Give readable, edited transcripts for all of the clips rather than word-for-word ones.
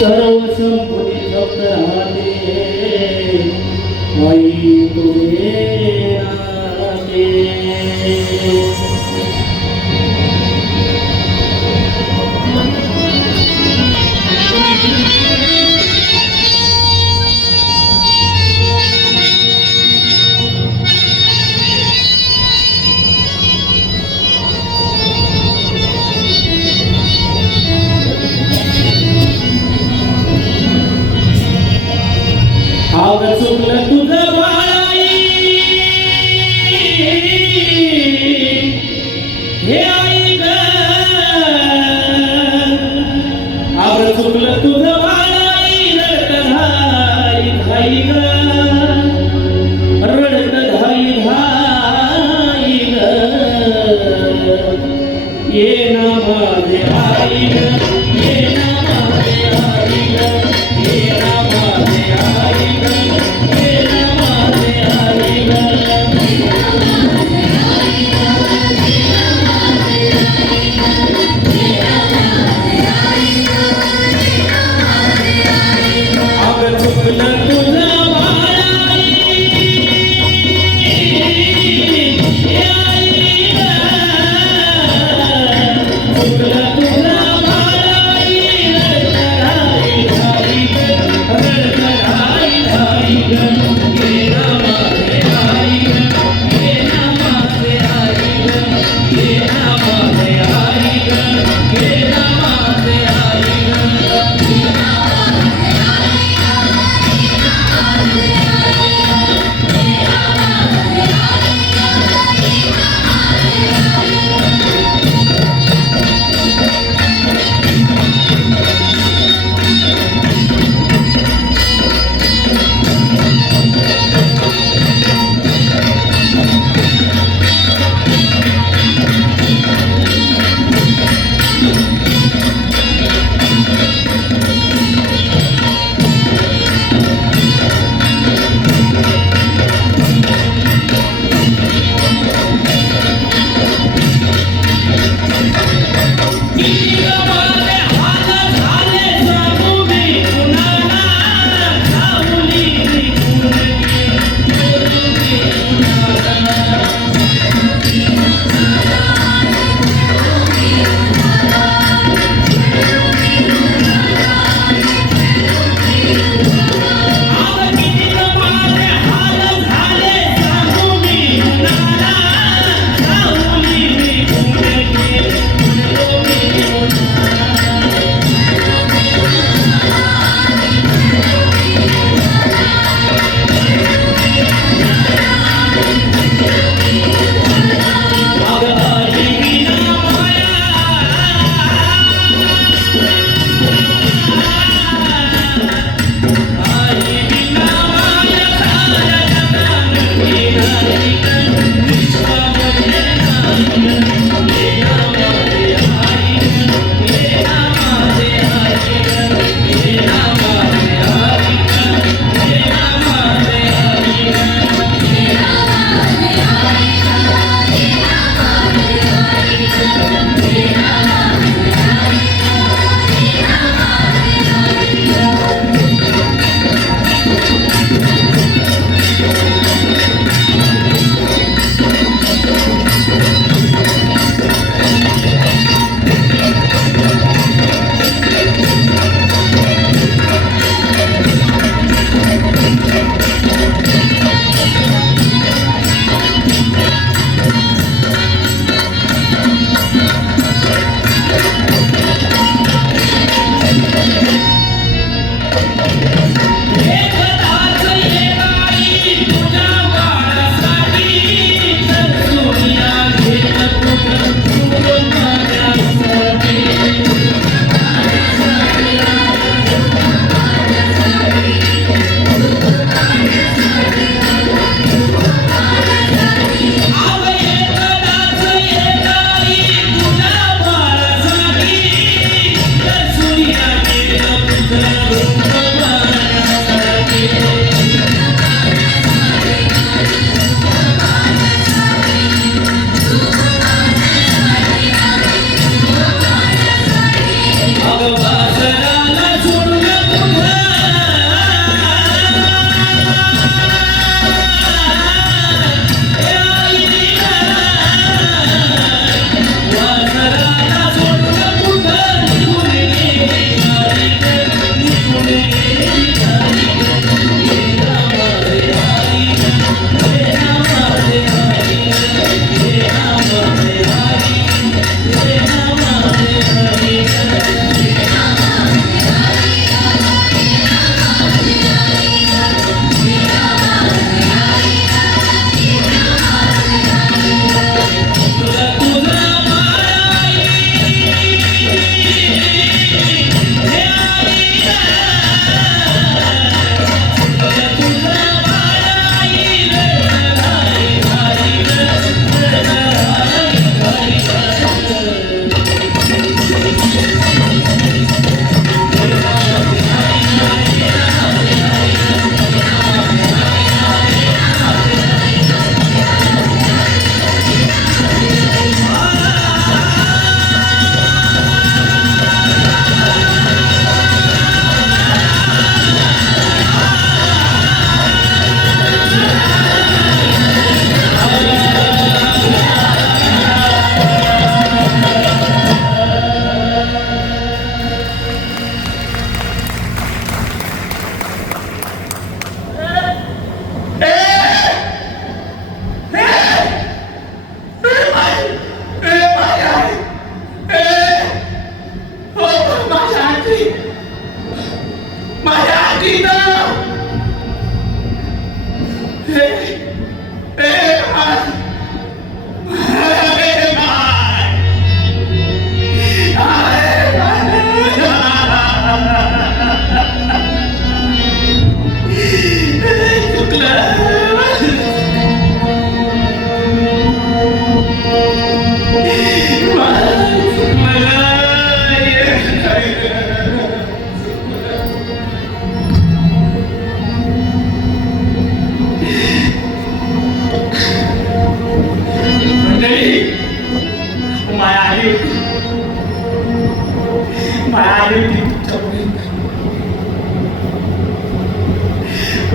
सर्व संपुटी फक्त राहते आई तुझे नाते. अगं चुकलं तुझं बाळाई हे आई ग. अगं चुकलं तुझं बाळाई रडत धाई धाई ग. रडत धाई धाई ग. ये ना माझे आई ग. ये ना माझे आई ग. ये ना माझे आई ग. ये ना माझे आई ग. अगं चुकलं तुझं बाळाई हे आई ग. चुकलं तुझं बाळाई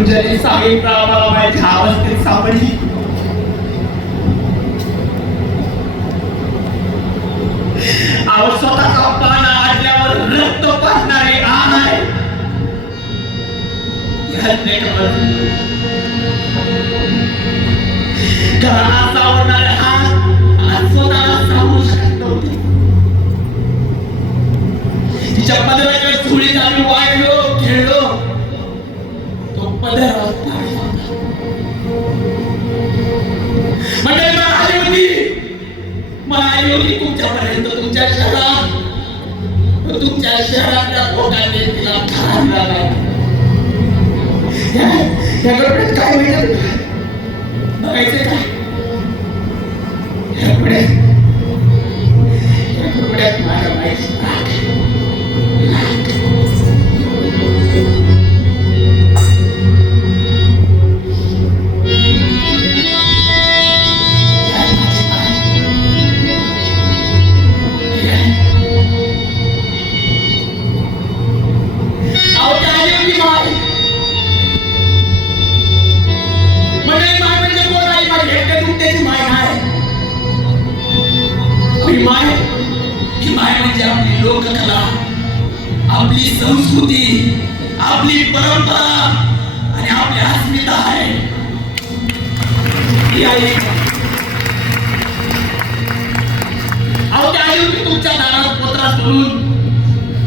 गुंजली सावित्रा माझ्या अवस्थेत सापडली. स्वतःचा पाना आडल्यावर रक्त पाजणारे आण आहे. घराला सावरणारे हात आज स्वतःला सावरू शकत नव्हते. तिच्या पदराच्या झुळीत आम्ही वाढलो खेळलो. तो पदरावर पाडला होता. मंडळी मला आली होती तुमच्यापर्यंत, तुमच्या शहरात. तुमच्या शहरातल्या लोकांनी तिला ठार लागला. या गडबडीत काय होईल बघायचं काय? या गडबड्यात माझ्या बाईची आपली लोककला, आपली संस्कृती, आपली परंपरा आणि आपली अस्मिता आहे. अहो त्या आई होती तुमच्या दारात पत्रा सोडून,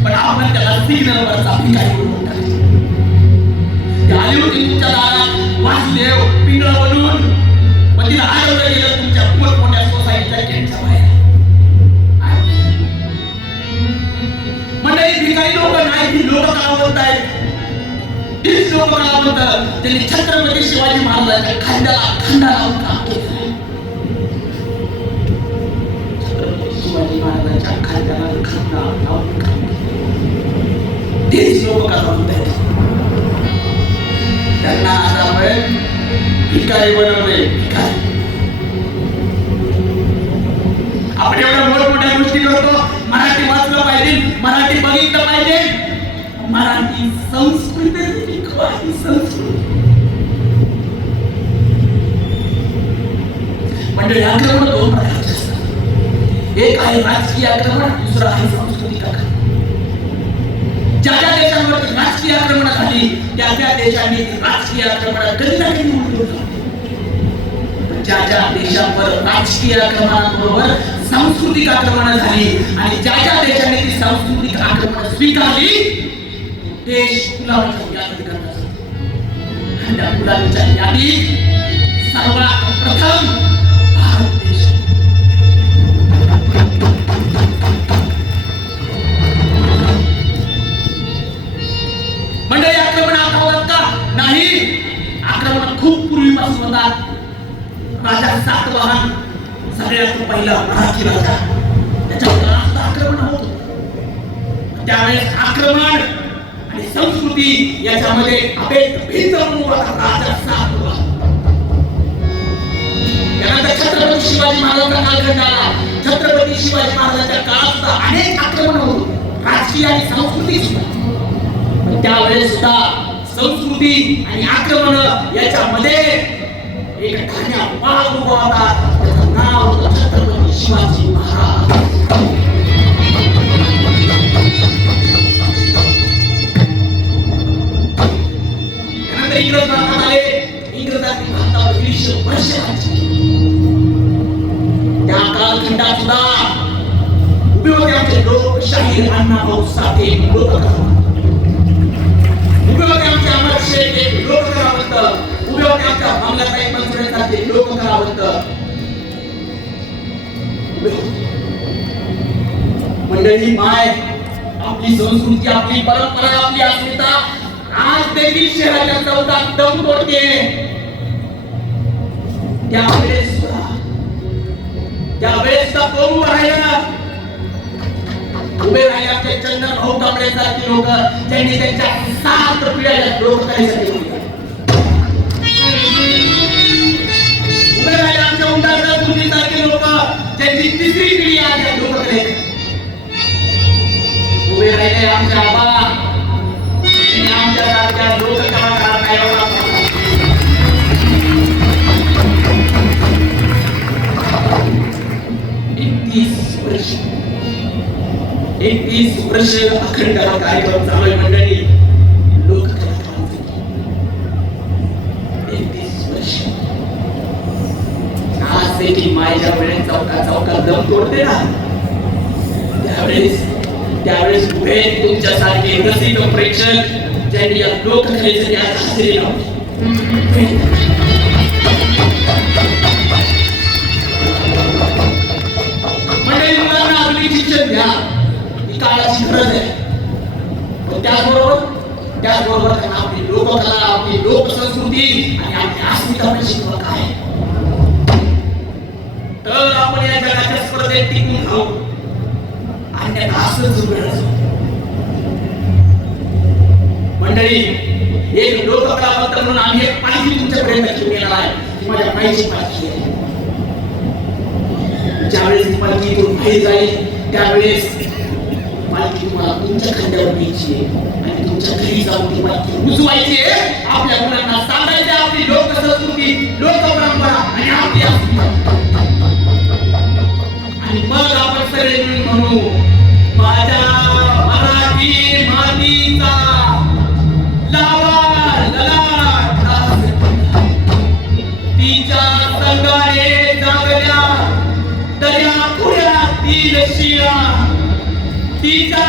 पण आपण त्याला सिग्नलवरचा भिकारी बनवून टाकले. ती आली होती तुमच्या दारात वासुदेव पिंगळ बनून, पण तिला हरवलं गेलं तुमच्या मोठमोठ्या सोसायटीच्या गेटच्या बाहेर. भिकारी लोक नाही, लोक काय म्हणतायत, तीच लोक काय म्हणतात, त्यांनी छत्रपती शिवाजी महाराजांच्या खांद्याला खांदा लावून काम केलं. छत्रपती शिवाजी महाराजांच्या खांद्याला खांदा लावून काम केलं. तेच लोक काय म्हणतायत, त्यांना आज आपण भिकारी बनवले. भिकारी आपण एवढ्या मोठमोठ्या गोष्टी करतो. मराठी वाचलं पाहिजे, मराठी बघितलं पाहिजे, मराठी संस्कृती संस्कृती. म्हणजे आक्रमण दोन प्रकारचे असतात. एक आहे राजकीय आक्रमण, दुसरं आहे सांस्कृतिक आक्रमण. ज्या ज्या देशांवर राजकीय आक्रमण झाली त्या त्या देशांनी राजकीय आक्रमण कधी ना कधी उलटवलं. ज्या ज्या देशांवर राजकीय आक्रमणाबरोबर सांस्कृतिक आक्रमण झाली आणि ज्या ज्या देशाने ती सांस्कृतिक आक्रमण स्वीकारली, देश गुलामीच्या यादीत करत असतो. आणि त्या गुलामीच्या यादीत सर्वात प्रथम भारत देश. मंडळी आक्रमण आठवतात का? नाही. आक्रमण खूप पूर्वीपासून होतात. राजा सातवाहन सगळ्यात पहिला मराठी राजा, त्याच्यावर आक्रमण होत होतं. त्यावेळेस आक्रमण आणि संस्कृती याच्यामध्ये भेद राजा सातवाहन. त्यानंतर छत्रपती शिवाजी महाराजांचा कालखंड आला. छत्रपती शिवाजी महाराजांच्या काळात सुद्धा अनेक आक्रमण होत होते, राजकीय आणि सांस्कृतिक सुद्धा. त्यावेळेस सुद्धा संस्कृती आणि आक्रमण याच्यामध्ये एक ठाण्या वाघ उभा होता. त्याचं नाव होतं छत्रपती शिवाजी महाराज. त्यानंतर इंग्रज भारतात आले. इंग्रजांनी भारतावर 20 वर्ष राज्य केलं. त्या कालखंडात सुद्धा उभे होते आमचे लोकशाहीर अण्णाभाऊ साठे लोककला. उभे होते आमचे अमर शेख एक लोककलावंत. उभे होते आमच्या बांगलाताई मनसुरेसारखे लोककलावंत. मंडळी माय, आपली संस्कृती, आपली परंपरा, आपली अस्मिता आज देखील शहराच्या चौकात दम तोडते. त्यावेळेस कोण उभे राहिले आमचे चंदन भाऊ कांबळे सारखी लोक, ज्यांनी त्यांच्या 7 पिढ्या लोककलेसाठी उभे राहिले आमच्या उंडाळकर गुरुजी सारखे लोक, ज्यांची 3री पिढी आज या लोककलेत. उभे राहिले आमच्या आबा, त्यांनी आमच्या सारख्या लोककलाकारांना एवढा 31 वर्ष 31 वर्ष अखंड हा कार्यक्रम चालू आहे मंडळी. लोककलाकारांचा 31 वर्ष. आज देखील माझ्या वेळेस चौकात दम तोडते ना, त्यावेळेस पुढे तुमच्यासारखे रसिक प्रेक्षक ज्यांनी या लोककलेसाठी आज हजेरी लावली. मंडळी, मुलांना आधुनिक शिक्षण घ्या, ही काळाची गरज आहे. पण त्याचबरोबर त्यांना आपली लोककला, आपली लोकसंस्कृती आणि आपली अस्मिता पण शिकवा काय, तर आपण या जगाच्या स्पर्धेत टिकून राहू. अन्यथा असंच उभे राहू. मंडळी, एक लोककलावंत म्हणून आम्ही एक पालखी तुमच्यापर्यंत घेऊन येणार आहे. ती माझ्या माईची पालखी आहे. ज्यावेळेस ही पालखी इथून बाहेर जाईल त्यावेळेस पालखी तुम्हाला तुमच्या खांद्यावर न्यायची आहे आणि तुमच्या घरी जाऊन ती पालखी रुजवायची आहे. आपल्या मुलांना सांगायचे आपली लोकसंस्कृती, लोकपरंपरा आणि आपली अस्मिता. आणि मग आपण सगळे मिळून म्हणू, माझ्या मराठी मातीचा लावा ललाट, तिच्या संगाने जागल्या दर्या पुढ्यातील शिळा, तिच्या